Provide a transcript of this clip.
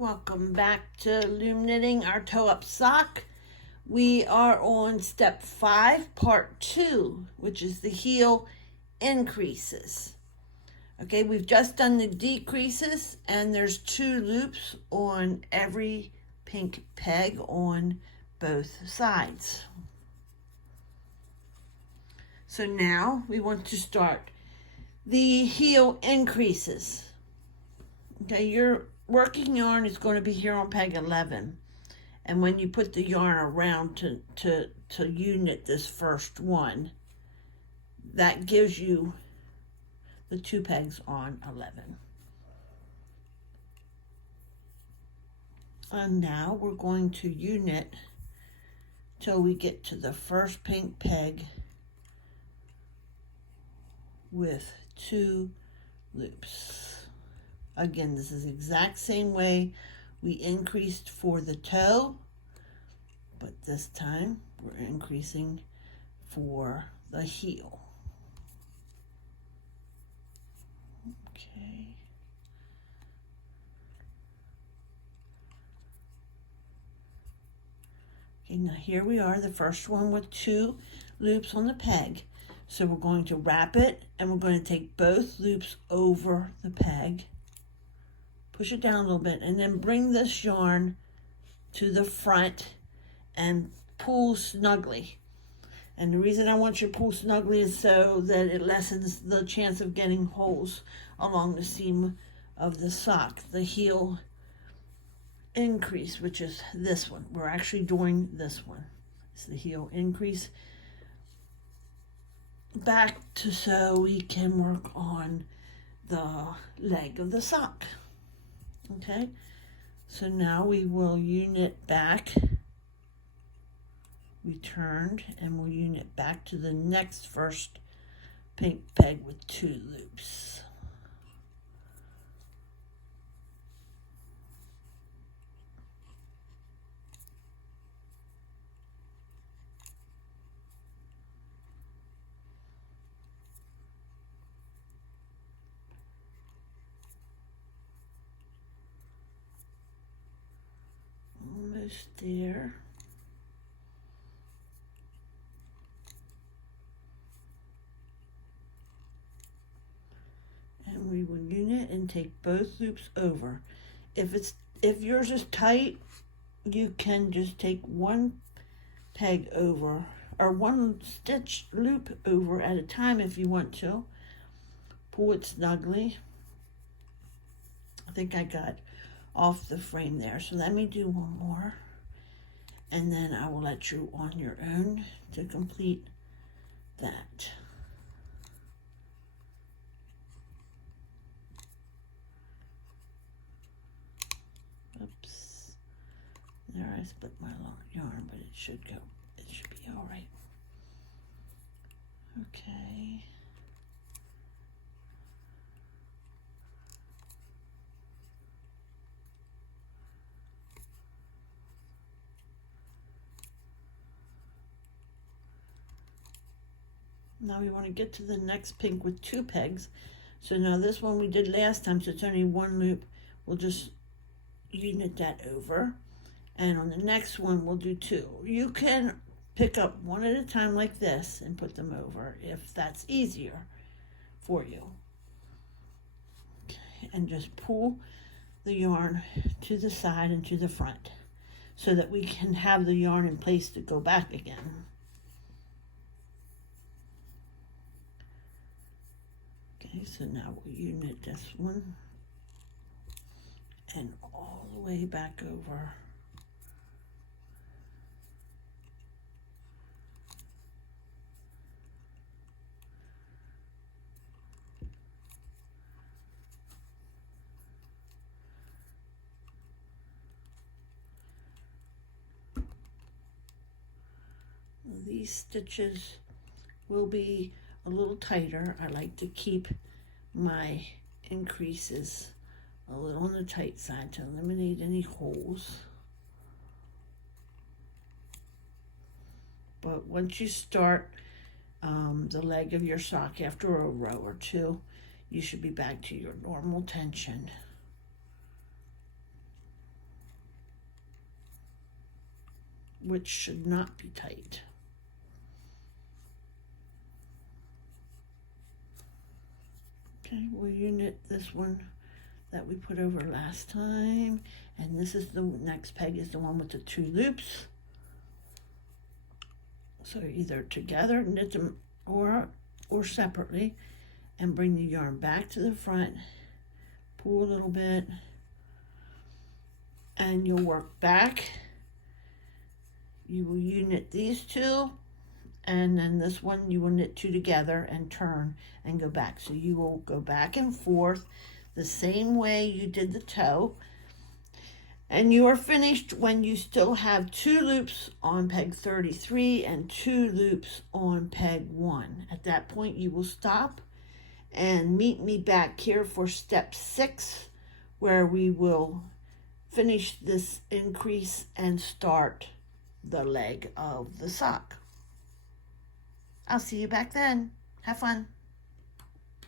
Welcome back to Loom Knitting, our toe up sock. We are on step 5, part 2, which is the heel increases. Okay, we've just done the decreases, and there's 2 loops on every pink peg on both sides. So now we want to start the heel increases. Okay, your working yarn is going to be here on peg 11, and when you put the yarn around to unit this first one, that gives you the 2 pegs on 11. And now we're going to unit till we get to the first pink peg with 2 loops. Again, this is the exact same way we increased for the toe, but this time we're increasing for the heel. Okay. Okay, now here we are, the first one with 2 loops on the peg. So we're going to wrap it, and we're going to take both loops over the peg. Push it down a little bit, and then bring this yarn to the front and pull snugly. And the reason I want you to pull snugly is so that it lessens the chance of getting holes along the seam of the sock. The heel increase, which is this one. We're actually doing this one. It's the heel increase back to so we can work on the leg of the sock. Okay, so now we will unit back, we turned, and we'll unit back to the next first pink peg with 2 loops. Almost there. And we will unit and take both loops over. If yours is tight, you can just take 1 peg over, or 1 stitch loop over at a time if you want to. Pull it snugly. I think I got off the frame there, so let me do 1 more, and then I will let you on your own to complete that. Oops, there I split my long yarn, but it should be all right. Okay. Now we want to get to the next pink with 2 pegs. So now this one we did last time, so it's only 1 loop. We'll just unit that over. And on the next one, we'll do 2. You can pick up 1 at a time like this and put them over if that's easier for you. Okay, and just pull the yarn to the side and to the front so that we can have the yarn in place to go back again. Okay, so now we'll unit this one and all the way back over. These stitches will be a little tighter. I like to keep my increases a little on the tight side to eliminate any holes. But once you start the leg of your sock after a row or 2, you should be back to your normal tension. which should not be tight. Okay, we'll unit this one that we put over last time, and this is the next peg is the one with the 2 loops. So either together, knit them, or separately, and bring the yarn back to the front, pull a little bit, and you'll work back. You will unit these 2, and then this one you will knit 2 together and turn and go back. So you will go back and forth the same way you did the toe, and you are finished when you still have 2 loops on peg 33 and 2 loops on peg 1. At that point you will stop and meet me back here for step 6, where we will finish this increase and start the leg of the sock. I'll see you back then. Have fun.